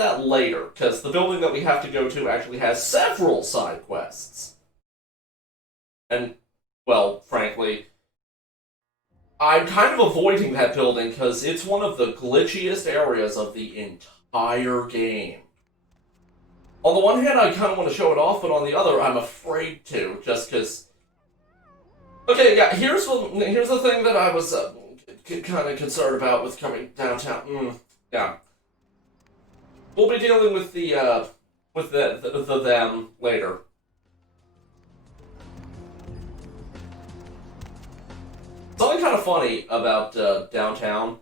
that later, because the building that we have to go to actually has several side quests. And, well, frankly, I'm kind of avoiding that building because it's one of the glitchiest areas of the entire game. On the one hand, I kind of want to show it off, but on the other, I'm afraid to, just because... Okay, yeah, here's the thing that I was kind of concerned about with coming downtown. Yeah. We'll be dealing with the them later. Something kind of funny about downtown.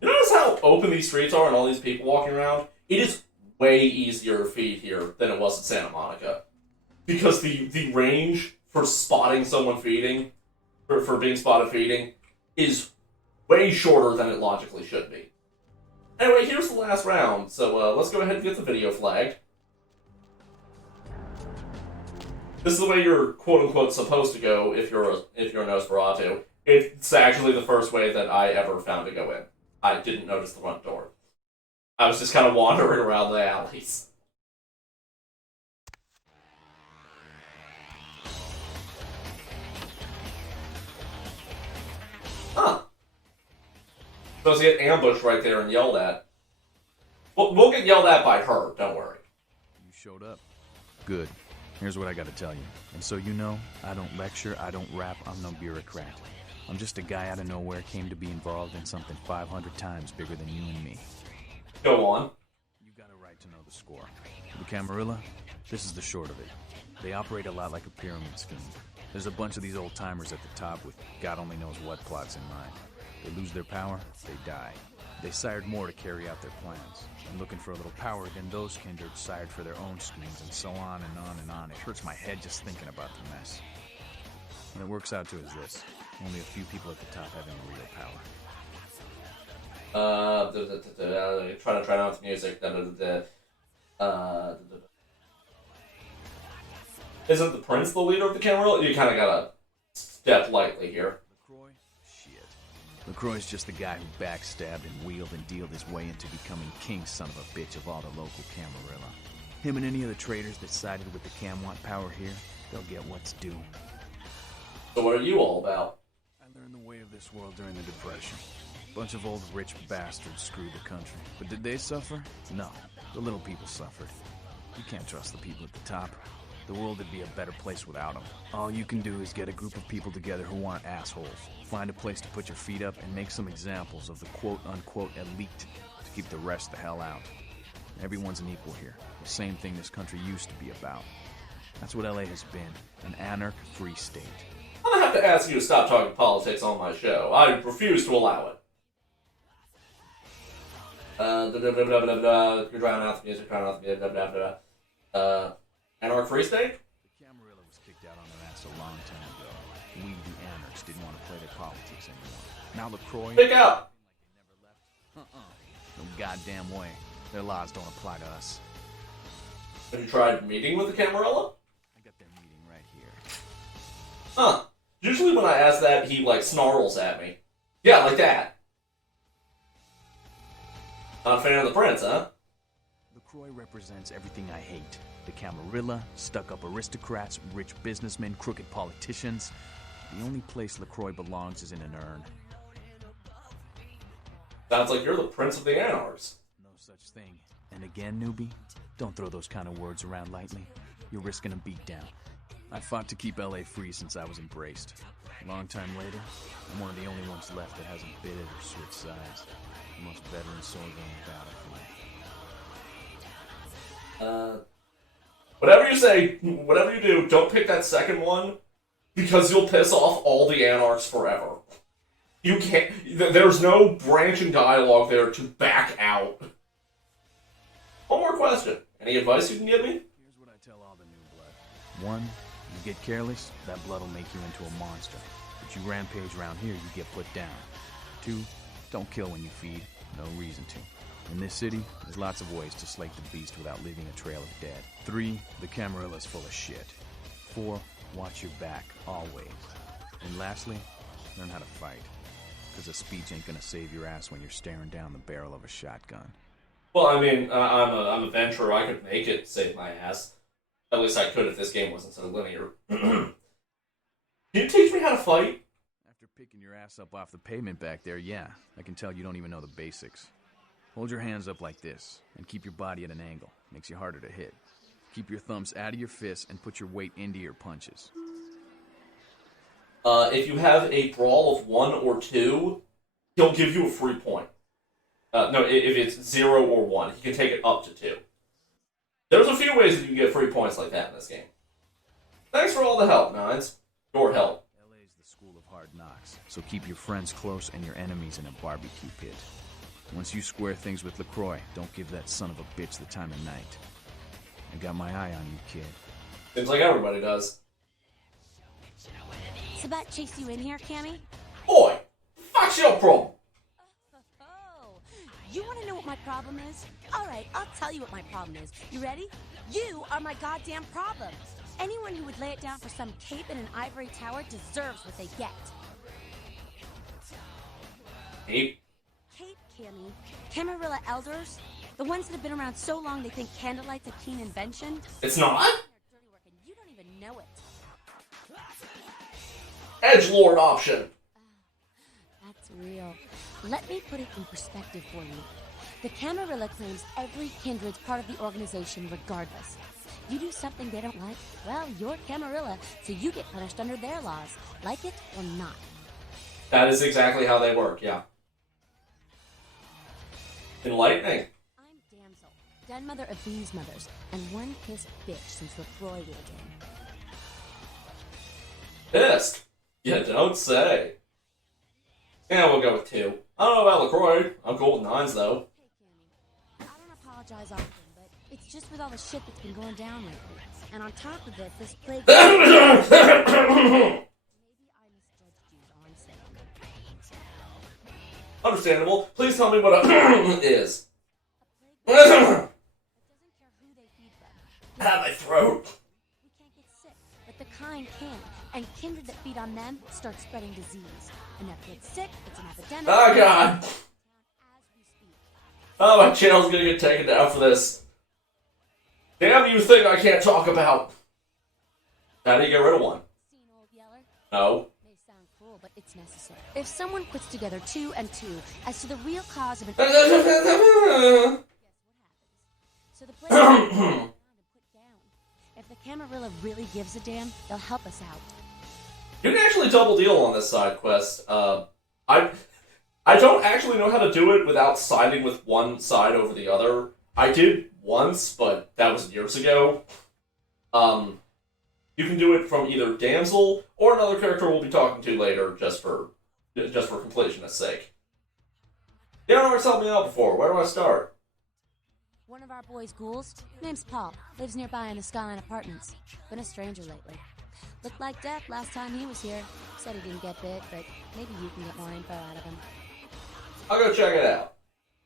You notice how open these streets are and all these people walking around? It is way easier to feed here than it was in Santa Monica. Because the range for spotting someone feeding, for being spotted feeding, is way shorter than it logically should be. Anyway, here's the last round, so let's go ahead and get the video flagged. This is the way you're quote-unquote supposed to go if you're a Nosferatu. It's actually the first way that I ever found to go in. I didn't notice the front door. I was just kind of wandering around the alleys. Huh. Supposed to get ambushed right there and yelled at. We'll get yelled at by her, don't worry. You showed up. Good. Here's what I gotta tell you. And so you know, I don't lecture, I don't rap, I'm no bureaucrat. I'm just a guy out of nowhere came to be involved in something 500 times bigger than you and me. Go on. You got a right to know the score. The Camarilla, this is the short of it. They operate a lot like a pyramid scheme. There's a bunch of these old-timers at the top with God only knows what plots in mind. They lose their power, they die. They sired more to carry out their plans. And looking for a little power, then those kindred sired for their own schemes, and so on and on and on. It hurts my head just thinking about the mess. What it works out to is this. Only a few people at the top having real power. Trying to try out the music. Isn't the prince the leader of the Camarilla? You kind of gotta step lightly here. LaCroix? Shit. LaCroix's just the guy who backstabbed and wheeled and dealed his way into becoming king son of a bitch of all the local Camarilla. Him and any of the traitors that sided with the Cam want power here, they'll get what's due. So what are you all about? I learned the way of this world during the Depression. Bunch of old rich bastards screwed the country. But did they suffer? No. The little people suffered. You can't trust the people at the top. The world would be a better place without them. All you can do is get a group of people together who aren't assholes. Find a place to put your feet up and make some examples of the quote-unquote elite to keep the rest the hell out. Everyone's an equal here. The same thing this country used to be about. That's what LA has been. An anarch-free state. I'm gonna have to ask you to stop talking politics on my show. I refuse to allow it. You're drowning out the music, Anarch Free State? The Camarilla was kicked out on their ass a long time ago. We, the anarchs, didn't want to play their politics anymore. Now LaCroix... Pick up! No goddamn way. Their laws don't apply to us. Have you tried meeting with the Camarilla? I got their meeting right here. Huh. Usually when I ask that, he, snarls at me. Yeah, like that. Not a fan of the prince, huh? LaCroix represents everything I hate. The Camarilla, stuck-up aristocrats, rich businessmen, crooked politicians. The only place LaCroix belongs is in an urn. Sounds like you're the prince of the anarchs. No such thing. And again, newbie, don't throw those kind of words around lightly. You're risking a beatdown. I fought to keep LA free since I was embraced. A long time later, I'm one of the only ones left that hasn't bid it or switched sides. The most veteran soldier on the battlefield. Whatever you say, whatever you do, don't pick that second one, because you'll piss off all the anarchs forever. You can't... There's no branching dialogue there to back out. One more question. Any advice you can give me? Here's what I tell all the new blood. 1, you get careless, that blood will make you into a monster. But you rampage around here, you get put down. 2, don't kill when you feed. No reason to. In this city, there's lots of ways to slake the beast without leaving a trail of dead. 3, the Camarilla's full of shit. 4, watch your back, always. And lastly, learn how to fight. Because a speech ain't gonna save your ass when you're staring down the barrel of a shotgun. Well, I mean, I'm a venturer. I could make it save my ass. At least I could if this game wasn't so linear. Can you teach me how to fight? After picking your ass up off the pavement back there, yeah, I can tell you don't even know the basics. Hold your hands up like this, and keep your body at an angle. Makes you harder to hit. Keep your thumbs out of your fists and put your weight into your punches. If you have a brawl of 1 or 2, he'll give you a free point. No, if it's 0 or 1, he can take it up to 2. There's a few ways that you can get free points like that in this game. Thanks for all the help, Nines. Your help. LA's the school of hard knocks, so keep your friends close and your enemies in a barbecue pit. Once you square things with LaCroix, don't give that son of a bitch the time of night. I got my eye on you, kid. Seems like everybody does. Sabat chased you in here, Cammy? Boy, fuck's your problem? Oh, you want to know what my problem is? All right, I'll tell you what my problem is. You ready? You are my goddamn problem. Anyone who would lay it down for some cape in an ivory tower deserves what they get. Cape? Cape, Cammy. Camarilla elders? The ones that have been around so long they think candlelight's a keen invention? It's not? They're dirty work and you don't even know it. Edgelord option. That's real. Let me put it in perspective for you. The Camarilla claims every kindred's part of the organization regardless. You do something they don't like, well, you're Camarilla, so you get punished under their laws, like it or not. That is exactly how they work, yeah. Enlightening. I'm Damsel, den mother of these mothers, and one pissed bitch since LaCroix did again. Pissed? You don't say. Yeah, we'll go with 2. I don't know about LaCroix. I'm cool with 9s, though. Hey, Cammy. I don't apologize often, but it's just with all the shit that's been going down lately. And on top of this plague... Maybe I misjudged you, all I'm saying. Understandable. Please tell me what a is. A plague that doesn't care who they feed from. Out of my throat. We can't get sick, but the kind can. And kindred that feed on them start spreading disease. Enough gets sick, it's an epidemic. Oh, God. As we speak. Oh, my channel's gonna get taken down for this. Damn you thing I can't talk about. How do you get rid of one? Seen Old Yeller? No. May sound cruel, but it's necessary. If someone puts together 2 and 2 as to the real cause of an... Guess what happens? So the place is around and put down. If the Camarilla really gives a damn, they'll help us out. You can actually double deal on this side quest. I don't actually know how to do it without siding with one side over the other. I did once, but that was years ago. You can do it from either Damsel or another character we'll be talking to later, just for completionist's sake. You don't know what's helped me out before. Where do I start? One of our boys' ghouls, name's Paul, lives nearby in the Skyline Apartments. Been a stranger lately. Looked like death last time he was here. Said he didn't get bit, but maybe you can get more info out of him. I'll go check it out.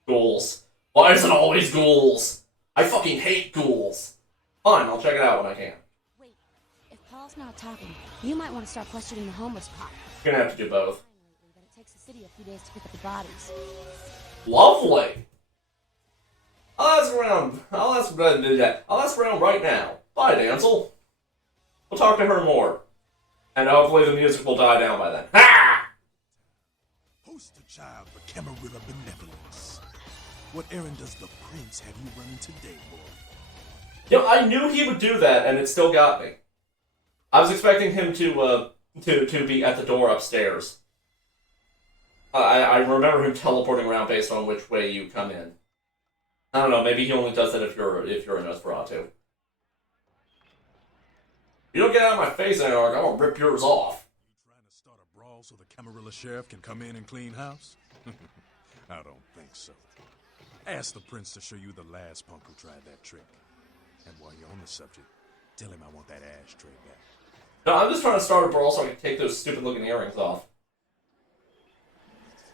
Ghouls. Why is it always ghouls? I fucking hate ghouls. Fine, I'll check it out when I can. Wait, if Paul's not talking, you might want to start questioning the homeless pot. You're gonna have to do both. That it takes the city a few days to pick up the bodies. Lovely. I'll ask around right now. Bye, Damsel. We'll talk to her more. And hopefully the music will die down by then. Ha! Poster child for Camarilla benevolence. What errand does the prince have you running today, boy? You know, I knew he would do that, and it still got me. I was expecting him to be at the door upstairs. I remember him teleporting around based on which way you come in. I don't know, maybe he only does that if you're a Nosferatu. You don't get out of my face, Anarch, I'm gonna rip yours off. You trying to start a brawl so the Camarilla sheriff can come in and clean house? I don't think so. Ask the prince to show you the last punk who tried that trick. And while you're on the subject, tell him I want that ashtray back. No, I'm just trying to start a brawl so I can take those stupid-looking earrings off.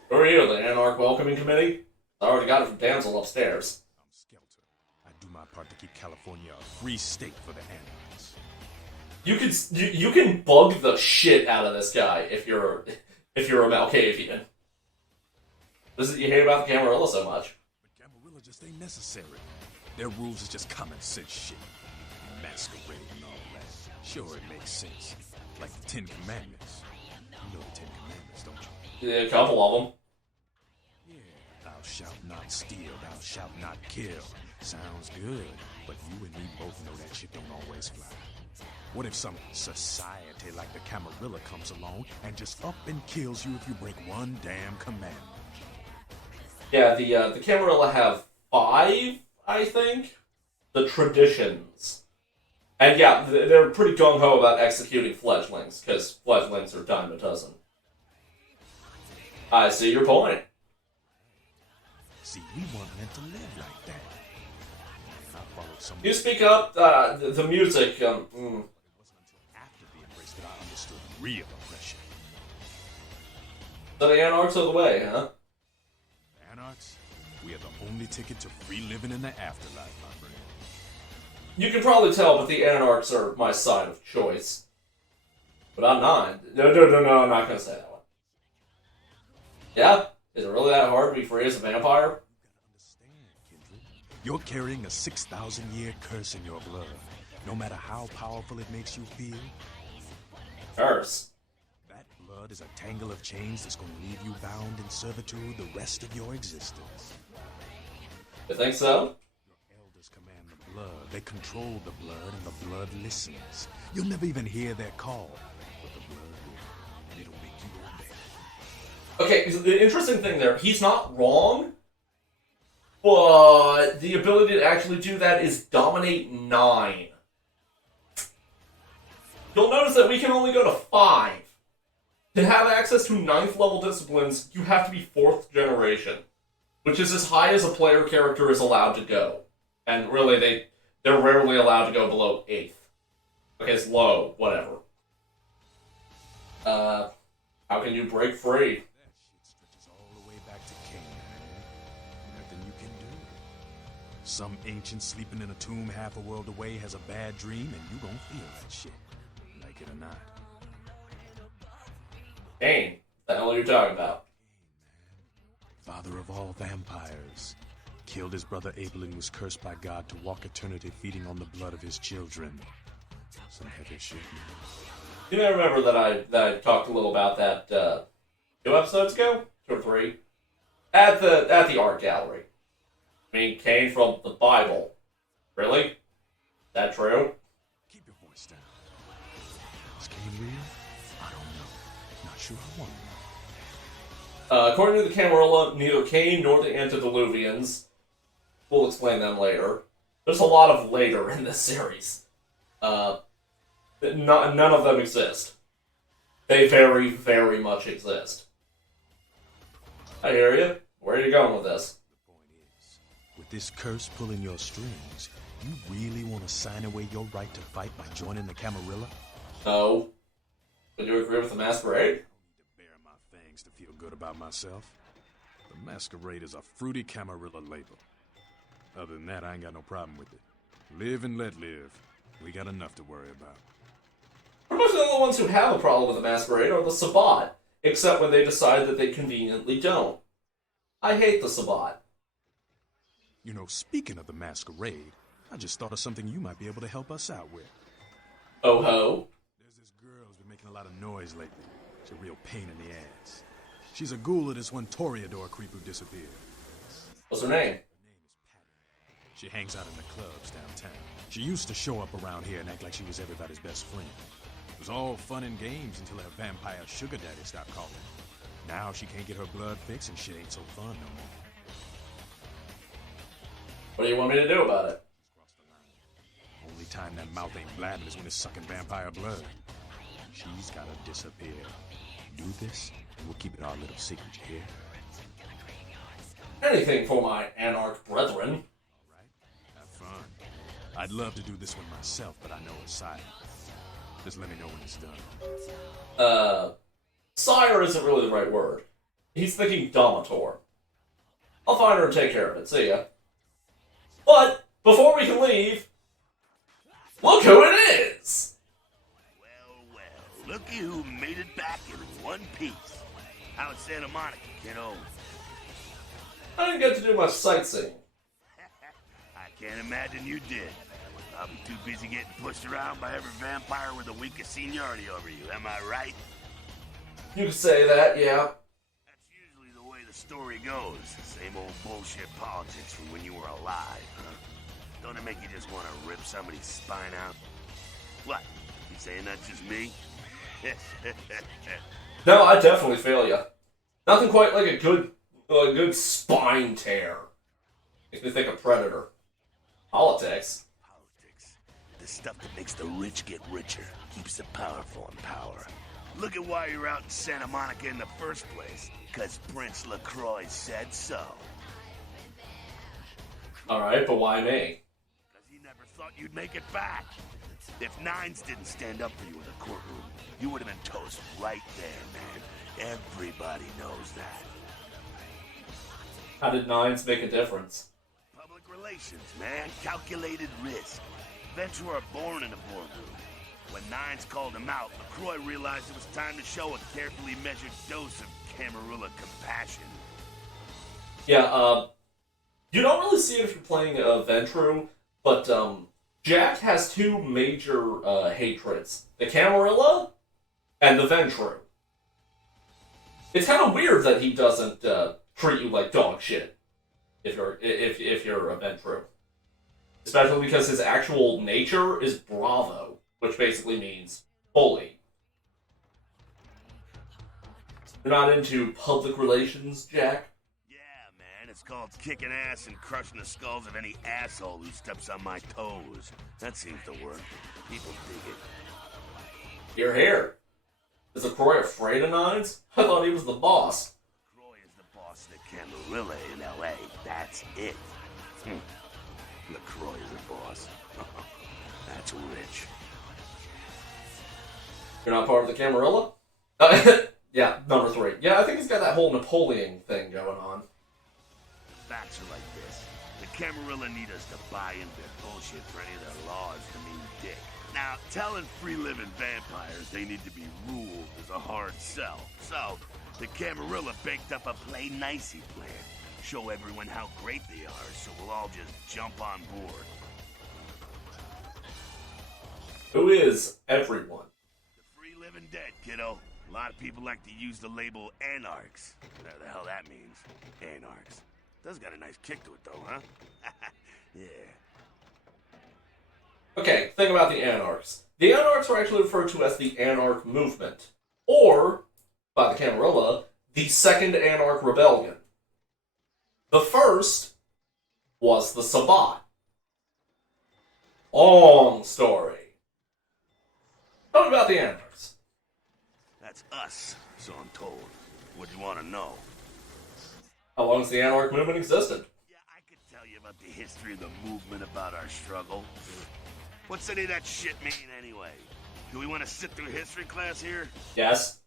Who are you, the Anarch Welcoming Committee? I already got it from Damsel upstairs. I'm Skelter. I do my part to keep California a free state for the animals. You can bug the shit out of this guy if you're a Malkavian. This is you hate about the Camarilla so much. But Camarilla just because they necessary. Their rules is just common sense shit. Masquerade and all that. Sure, it makes sense. Like the Ten Commandments. You know the Ten Commandments, don't you? Yeah, a couple of them. Yeah. Thou shalt not steal, thou shalt not kill. Sounds good, but you and me both know that shit don't always fly. What if some society like the Camarilla comes along and just up and kills you if you break one damn commandment? Yeah, the Camarilla have 5, I think, the traditions. And yeah, they're pretty gung-ho about executing fledglings, because fledglings are a dime a dozen. I see your point. See, we weren't meant to live like that. And I followed some... You speak up, the music, It wasn't until after the embrace that I understood real oppression. So the Anarchs are the way, huh? Anarchs, we are the only ticket to free living in the afterlife, my friend. You can probably tell, but the Anarchs are my side of choice. But I'm not. No, I'm not gonna say that one. Yeah? Is it really that hard to be free as a vampire? You're carrying a 6,000-year curse in your blood. No matter how powerful it makes you feel, Curse. that blood is a tangle of chains that's going to leave you bound in servitude the rest of your existence. You think so? Your elders command the blood. They control the blood, and the blood listens. You'll never even hear their call, but the blood will, and it'll make you obey. Okay, the interesting thing there, he's not wrong, but the ability to actually do that is Dominate 9. You'll notice that we can only go to 5. To have access to 9th level disciplines, you have to be 4th generation, which is as high as a player character is allowed to go. And really, they're rarely allowed to go below 8th. Okay, it's low, whatever. How can you break free? That shit stretches all the way back to Cain, man. Nothing you can do. Some ancient sleeping in a tomb half a world away has a bad dream, and you gon' feel that shit. Like it or not. Cain, the hell are you talking about? Father of all vampires. Killed his brother Abel and was cursed by God to walk eternity feeding on the blood of his children. Some heavy shit, man. You may remember that I talked a little about that 2 episodes ago? 2 or 3? At the art gallery. I mean, Cain from the Bible. Really? Is that true? Keep your voice down. Is Cain real? I don't know. Not sure I want to know. According to the Camarilla, neither Cain nor the Antediluvians. We'll explain them later. There's a lot of later in this series. None of them exist. They very, very much exist. I hear you. Where are you going with this? The point is, with this curse pulling your strings, you really want to sign away your right to fight by joining the Camarilla? No. Would you agree with the Masquerade? I don't need to bare my fangs to feel good about myself. The Masquerade is a fruity Camarilla label. Other than that, I ain't got no problem with it. Live and let live. We got enough to worry about. Pretty much the only ones who have a problem with the Masquerade are the Sabbat, except when they decide that they conveniently don't. I hate the Sabbat. You know, speaking of the Masquerade, I just thought of something you might be able to help us out with. Oh ho. There's this girl who's been making a lot of noise lately. She's a real pain in the ass. She's a ghoul of this one Toreador creep who disappeared. What's her name? She hangs out in the clubs downtown. She used to show up around here and act like she was everybody's best friend. It was all fun and games until her vampire sugar daddy stopped calling. Now she can't get her blood fixed and shit ain't so fun no more. What do you want me to do about it? Crossed the line. Only time that mouth ain't blabbing is when it's sucking vampire blood. She's gotta disappear. Do this, and we'll keep it our little secret, you hear? Anything for my anarch brethren. Have fun. I'd love to do this one myself, but I know it's silent. Just let me know when it's done. Sire isn't really the right word. He's thinking Domator. I'll find her and take care of it. See ya. But, before we can leave, look who it is! Well, looky who made it back in one piece. How's Santa Monica, kiddo? I didn't get to do much sightseeing. Can't imagine you did. Probably too busy getting pushed around by every vampire with the weakest seniority over you, am I right? You could say that, yeah. That's usually the way the story goes. Same old bullshit politics from when you were alive, huh? Don't it make you just want to rip somebody's spine out? What? You saying that's just me? No, I definitely feel ya. Nothing quite like a good spine tear. Makes me think of Predator. Politics. Politics. The stuff that makes the rich get richer, keeps the powerful in power. Look at why you're out in Santa Monica in the first place. Because Prince LaCroix said so. Alright, but why me? Because he never thought you'd make it back. If Nines didn't stand up for you in the courtroom, you would have been toast right there, man. Everybody knows that. How did Nines make a difference? Public relations, man. Calculated risk. Venture are born in a boardroom. When Nines called him out, LaCroix realized it was time to show a carefully measured dose of Camarilla compassion. Yeah, you don't really see it if you're playing Ventru, but, Jack has two major, hatreds. The Camarilla and the Ventru. It's kind of weird that he doesn't, treat you like dog shit if you're a Ventru. Especially because his actual nature is Bravo, which basically means bully. You're not into public relations, Jack? Yeah, man, it's called kicking ass and crushing the skulls of any asshole who steps on my toes. That seems to work. People dig it. You're here. Is LaCroix afraid of Nines? I thought he was the boss. LaCroix is the boss of the Camarilla in L.A. That's it. LaCroix is the boss. That's rich. You're not part of the Camarilla? Yeah, number 3. Yeah, I think he's got that whole Napoleon thing going on. Facts are like this. The Camarilla need us to buy into their bullshit for any of their laws to mean dick. Now, telling free-living vampires they need to be ruled is a hard sell. So, the Camarilla baked up a play-nicey plan. Show everyone how great they are, so we'll all just jump on board. Who is everyone? The free-living dead, kiddo. A lot of people like to use the label anarchs. Whatever the hell that means. Anarchs. Does got a nice kick to it, though, huh? Yeah. Okay, think about the Anarchs. The Anarchs are actually referred to as the Anarch Movement, or, by the Camarilla, the Second Anarch Rebellion. The first was the Sabbat. Long story. Tell me about the Anarchs. That's us, so I'm told. What do you want to know? How long has the Anarch Movement existed? Yeah, I could tell you about the history of the movement, about our struggle. What's any of that shit mean, anyway? Do we want to sit through history class here? Yes.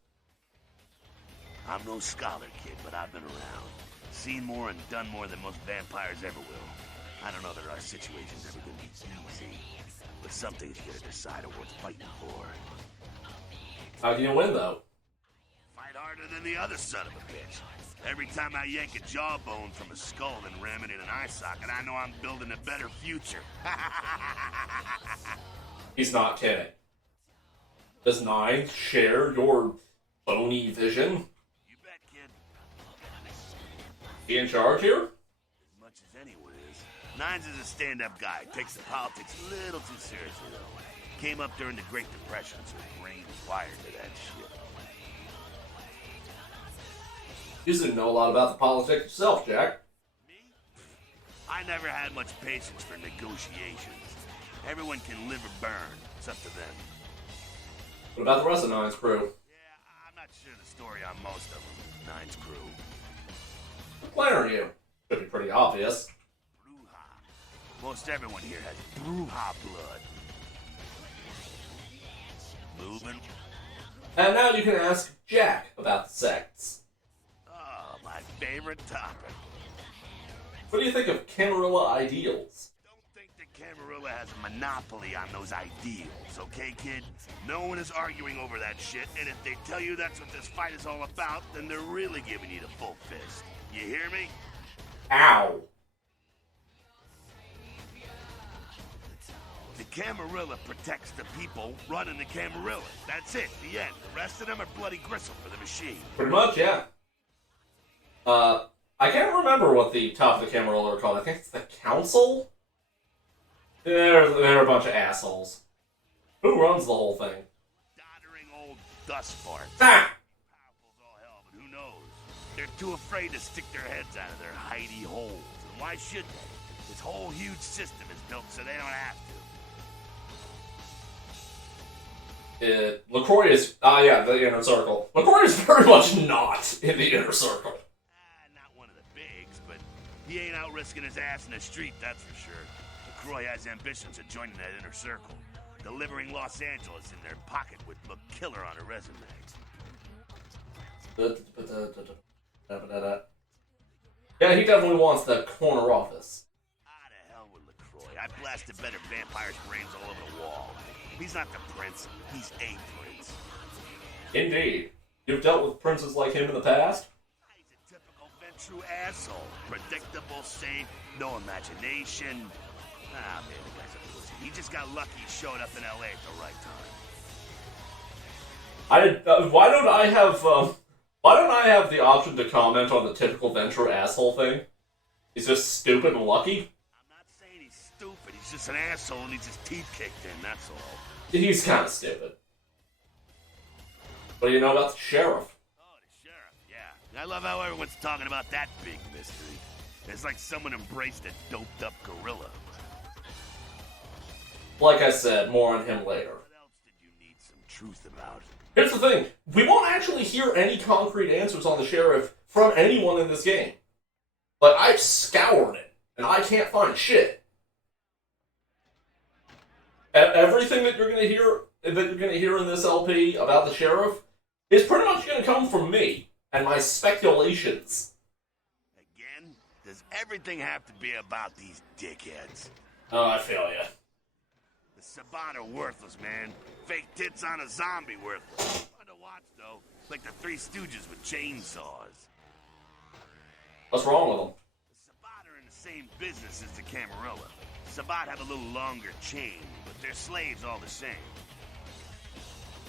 I'm no scholar, kid, but I've been around. Seen more and done more than most vampires ever will. I don't know that our situation's ever gonna be easy, but something's gonna decide worth fighting for. How can you win, though? Fight harder than the other son of a bitch. Every time I yank a jawbone from a skull and ram it in an eye socket, I know I'm building a better future. He's not kidding. Does Nines share your bony vision? You bet, kid. He in charge here? As much as anyone is. Nines is a stand-up guy. Takes the politics a little too seriously, though. Came up during the Great Depression, so his brain is wired to that shit. You seem to know a lot about the politics yourself, Jack. Me? I never had much patience for negotiations. Everyone can live or burn. It's up to them. What about the rest of Nines' crew? Yeah, I'm not sure the story on most of them. Nines crew. What planet are you? Should be pretty obvious. Bruja. Most everyone here has Bruja blood. Moving. And now you can ask Jack about the sects. Oh, my favorite topic. What do you think of Camarilla ideals? Don't think the Camarilla has a monopoly on those ideals, okay, kid? No one is arguing over that shit, and if they tell you that's what this fight is all about, then they're really giving you the full fist. You hear me? Ow. Camarilla protects the people running the Camarilla. That's it, the end. The rest of them are bloody gristle for the machine. Pretty much, yeah. I can't remember what the top of the Camarilla are called. I think it's the Council? They're a bunch of assholes. Who runs the whole thing? Doddering old dust farts. Ah! Powerful as all hell, but who knows? They're too afraid to stick their heads out of their hidey holes. And why should they? This whole huge system is built so they don't have to. LaCroix is... the Inner Circle. LaCroix is very much not in the Inner Circle. Not one of the bigs, but he ain't out risking his ass in the street, that's for sure. LaCroix has ambitions of joining that Inner Circle. Delivering Los Angeles in their pocket would look killer on a resume. Yeah, he definitely wants that corner office. To hell with LaCroix. I blasted better vampire's brains all over the wall. He's not the prince, he's a prince. Indeed. You've dealt with princes like him in the past? He's a typical Ventru asshole. Predictable, safe, no imagination. Ah, man, the guy's a pussy. He just got lucky he showed up in LA at the right time. Why don't I have the option to comment on the typical Venture asshole thing? He's just stupid and lucky? I'm not saying he's stupid. He's just an asshole and needs his teeth kicked in, that's all. He's kind of stupid. What do you know about the sheriff? Oh, the sheriff, yeah. I love how everyone's talking about that big mystery. It's like someone embraced a doped-up gorilla. Like I said, more on him later. What else did you need some truth about? Here's the thing. We won't actually hear any concrete answers on the sheriff from anyone in this game. Like, I've scoured it, and I can't find shit. Everything that you're gonna hear in this LP about the sheriff is pretty much gonna come from me and my speculations. Again? Does everything have to be about these dickheads? Oh, I feel ya. The Sabat are worthless, man. Fake tits on a zombie worthless. Fun to watch, though. Like the Three Stooges with chainsaws. What's wrong with them? The Sabat are in the same business as the Camarilla. Sabat have a little longer chain, but they're slaves all the same.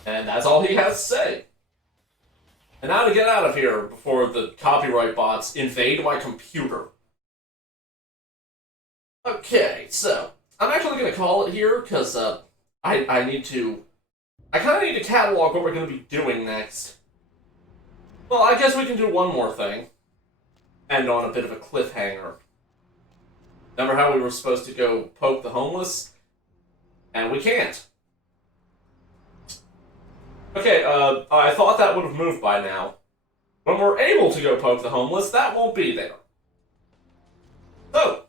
And that's all he has to say. And now to get out of here before the copyright bots invade my computer. Okay, so I'm actually going to call it here because I kind of need to catalog what we're going to be doing next. Well, I guess we can do one more thing. End on a bit of a cliffhanger. Remember how we were supposed to go poke the homeless? And we can't. Okay, I thought that would have moved by now. When we're able to go poke the homeless, that won't be there. So,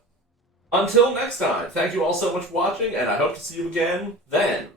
until next time, thank you all so much for watching, and I hope to see you again then.